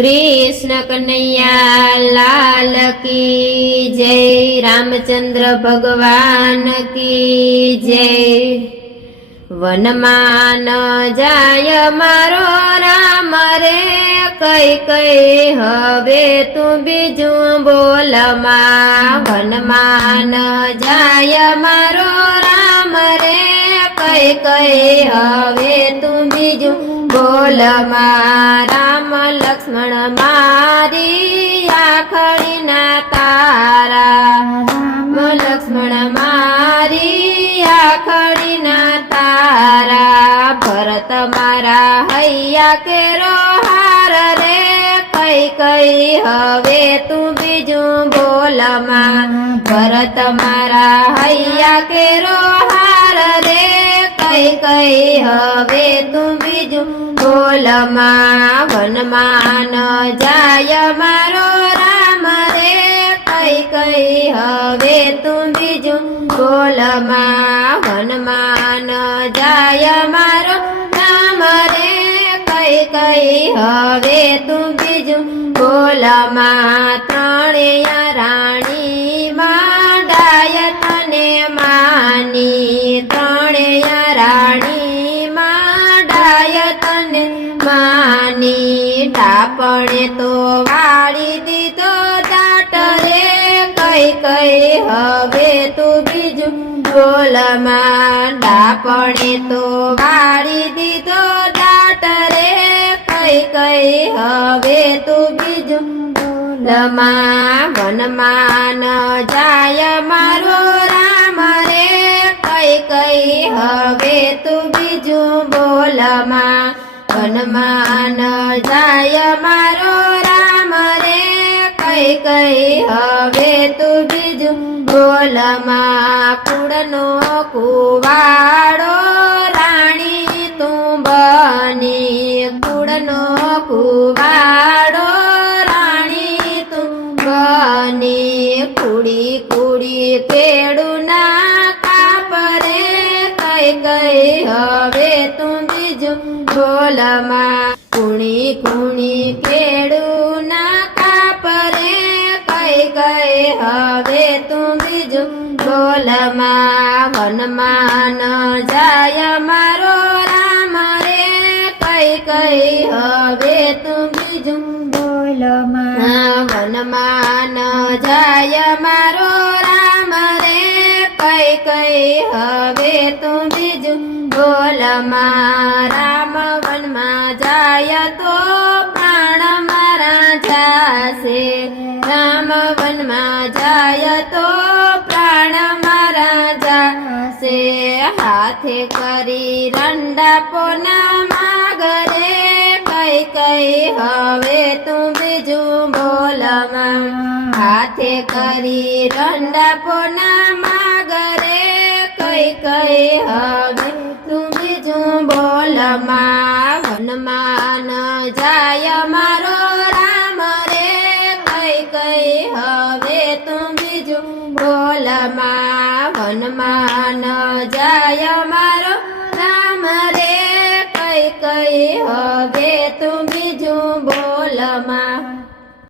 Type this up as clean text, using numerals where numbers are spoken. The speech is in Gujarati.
कृष्ण कन्हैया लाल की जय। रामचंद्र भगवान की जय। वनमा न जाय मारो राम रे, कई कई हवे तू बीजू बोल मां। वनमा न जाय मारो राम रे, कई कई हवे तू बीजू बोल मां। राम लक्ष्मण मारी आखड़ी ना तारा, राम लक्ष्मण मारी आखड़ी ना तारा। भरत मारा हैया केरो हार रे, कई कई हवे तू बीजू बोल मां। भरत मारा हैया केरो हार रे, कई कई हवे तू बीजू बोल मां। वनमा न जाय मारो राम रे, कई कई हवे तू बीजू बोल मां। वनमा न जाय मारो राम रे, कई कई हवे तू बीजू बोल मां। त्रणेया राणी मां डाय तने मानी, त्रणेया राणी मां डाय तने मानी। ડાપણે તો વાળી દીધો દાટ રે, કઈ કઈ હવે તું બીજું બોલ માં। ડાપણે તો વાળી દીધો દાટ રે, કઈ કઈ હવે તું બીજું બોલ માં। વનમાં ન જાય મારો રામ રે, કઈ કઈ હવે તું બીજું બોલ માં। વનમાં ન જાય મારો રામ રે, કઈ કઈ હવે તું બીજું બોલ માં। કુળનો કુવાડો રાણી તું બની, કુળનો કુવાડો રાણી તું બની। કુડી કુડી કેળું ના કાપ રે, કઈ કઈ હવે તું બીજું બોલ માં। કુણી કુણી કેળું ના કાપ રે, કઈ કઈ હવે તું બીજું બોલ માં। વનમાં ન જાય મારો રામ રે, કઈ કઈ હવે તું બીજું બોલ માં। વનમાં ન જાય મારો રામ રે, કઈ કઈ હવે તું બીજું બોલ માં। રામ વનમાં જાય તો પ્રાણ મારા જાશે, રામ વનમાં જાય તો પ્રાણ મારા જાશે। હાથે કરી રંડા પોના માગરે, કઈ કઈ હવે તું બીજું બોલ માં। હાથે કરી રંડા પોના માગરે, કઈ કઈ હવે તું બીજું બોલ માં। વનમાં ન જાય મારો રામ રે, કઈ કઈ હવે તું બીજું બોલ માં। વનમાં ન જાય મારો રામ રે, કઈ કઈ હવે તું બીજું બોલ માં।